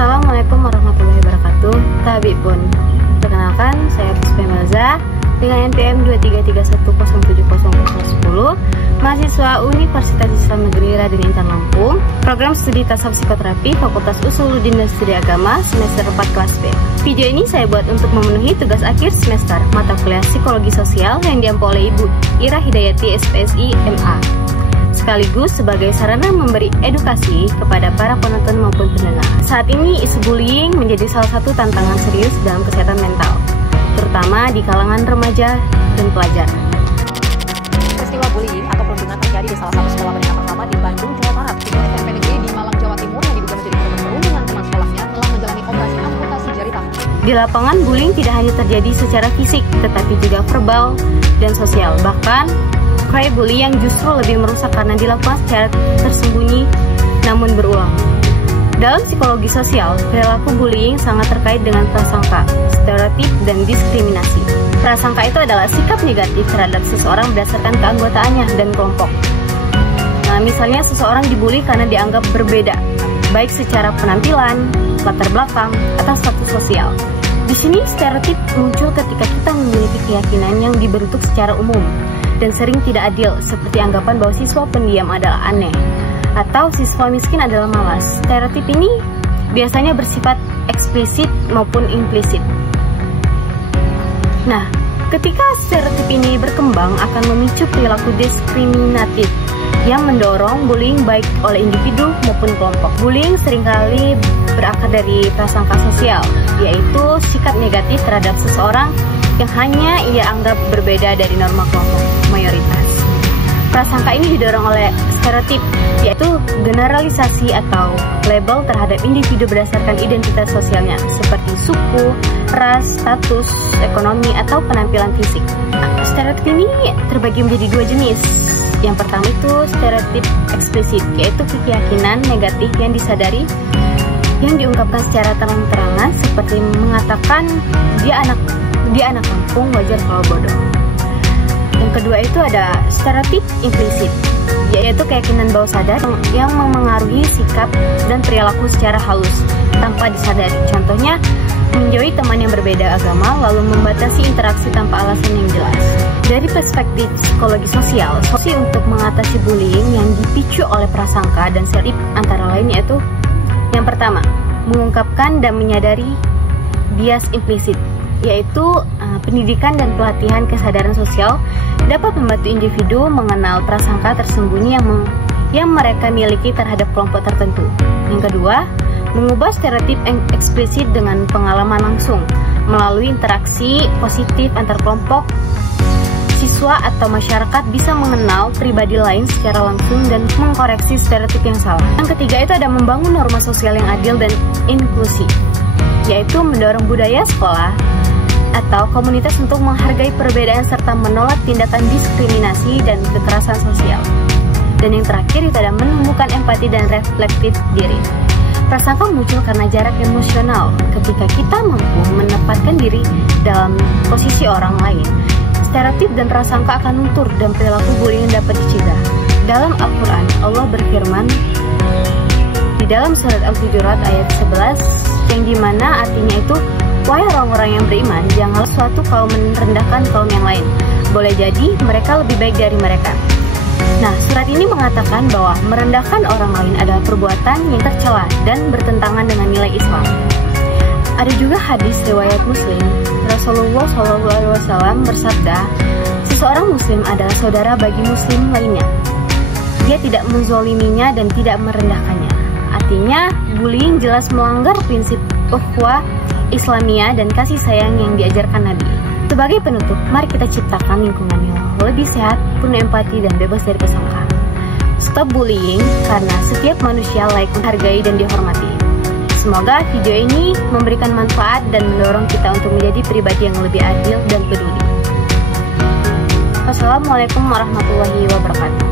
Assalamualaikum warahmatullahi wabarakatuh. Tabibun. Perkenalkan, saya Puspa Melza dengan NPM 233107010, mahasiswa Universitas Islam Negeri Raden Intan Lampung, program studi Tasawuf Psikoterapi, Fakultas Usuluddin dan Studi Agama, semester 4 kelas B. Video ini saya buat untuk memenuhi tugas akhir semester mata kuliah Psikologi Sosial yang diampu oleh Ibu Ira Hidayati SPSI MA, sekaligus sebagai sarana memberi edukasi kepada para penonton maupun pendengar. Saat ini isu bullying menjadi salah satu tantangan serius dalam kesehatan mental, terutama di kalangan remaja dan pelajar. Peristiwa bullying atau perundungan terjadi di salah satu sekolah menengah pertama di Bandung, Jawa Barat. Siswa SMP negeri di Malang, Jawa Timur yang diduga menjadi korban perundungan teman sekolahnya telah menjalani operasi amputasi jari tangan. Di lapangan, bullying tidak hanya terjadi secara fisik, tetapi juga verbal dan sosial. Bahkan cry bully yang justru lebih merusak karena dilakukan secara tersembunyi namun berulang. Dalam psikologi sosial, perilaku bullying sangat terkait dengan prasangka, stereotip, dan diskriminasi. Prasangka itu adalah sikap negatif terhadap seseorang berdasarkan keanggotaannya dan kelompok. Nah, misalnya seseorang dibully karena dianggap berbeda, baik secara penampilan, latar belakang, atau status sosial. Di sini stereotip muncul ketika kita memiliki keyakinan yang dibentuk secara umum dan sering tidak adil, seperti anggapan bahwa siswa pendiam adalah aneh atau siswa miskin adalah malas. Stereotip ini biasanya bersifat eksplisit maupun implisit. Nah, ketika stereotip ini berkembang akan memicu perilaku diskriminatif yang mendorong bullying baik oleh individu maupun kelompok. Bullying seringkali berakar dari prasangka sosial, yaitu sikap negatif terhadap seseorang yang hanya ia anggap berbeda dari norma kelompok mayoritas. Prasangka ini didorong oleh stereotip, yaitu generalisasi atau label terhadap individu berdasarkan identitas sosialnya, seperti suku, ras, status, ekonomi, atau penampilan fisik. Stereotip ini terbagi menjadi dua jenis. Yang pertama itu stereotip eksplisit, yaitu keyakinan negatif yang disadari, yang diungkapkan secara terang-terangan, seperti mengatakan dia anak kampung, wajar kalau bodoh. Yang kedua itu ada stereotip implisit, yaitu keyakinan bawah sadar yang memengaruhi sikap dan perilaku secara halus tanpa disadari. Contohnya, menjauhi teman yang berbeda agama lalu membatasi interaksi tanpa alasan yang jelas. Dari perspektif psikologi sosial, solusi untuk mengatasi bullying yang dipicu oleh prasangka dan stereotip antara lain yaitu yang pertama, mengungkapkan dan menyadari bias implisit, yaitu pendidikan dan pelatihan kesadaran sosial dapat membantu individu mengenal prasangka tersembunyi yang mereka miliki terhadap kelompok tertentu. Yang kedua, mengubah stereotip eksplisit dengan pengalaman langsung melalui interaksi positif antar kelompok. Siswa atau masyarakat bisa mengenal pribadi lain secara langsung dan mengkoreksi stereotip yang salah. Yang ketiga itu ada membangun norma sosial yang adil dan inklusif, yaitu mendorong budaya sekolah atau komunitas untuk menghargai perbedaan serta menolak tindakan diskriminasi dan kekerasan sosial. Dan yang terakhir itu ada menumbuhkan empati dan reflektif diri. Prasangka muncul karena jarak emosional. Ketika kita mampu menempatkan diri dalam posisi orang lain, stereotip dan prasangka akan luntur dan perilaku bullying dapat dicegah. Dalam Al-Quran, Allah berfirman di dalam surat Al-Hujurat ayat 11, yang dimana artinya itu, wahai orang-orang yang beriman, janganlah suatu kaum merendahkan kaum yang lain. Boleh jadi mereka lebih baik dari mereka. Nah, surat ini mengatakan bahwa merendahkan orang lain adalah perbuatan yang tercela dan bertentangan dengan nilai Islam. Ada juga hadis riwayat Muslim, Rasulullah SAW bersabda, seseorang Muslim adalah saudara bagi Muslim lainnya. Dia tidak menzoliminya dan tidak merendahkannya. Artinya, bullying jelas melanggar prinsip ukhuwah Islamiyah dan kasih sayang yang diajarkan Nabi. Sebagai penutup, mari kita ciptakan lingkungan yang lebih sehat, penuh empati, dan bebas dari prasangka. Stop bullying, karena setiap manusia layak menghargai dan dihormati. Semoga video ini memberikan manfaat dan mendorong kita untuk menjadi pribadi yang lebih adil dan peduli. Wassalamualaikum warahmatullahi wabarakatuh.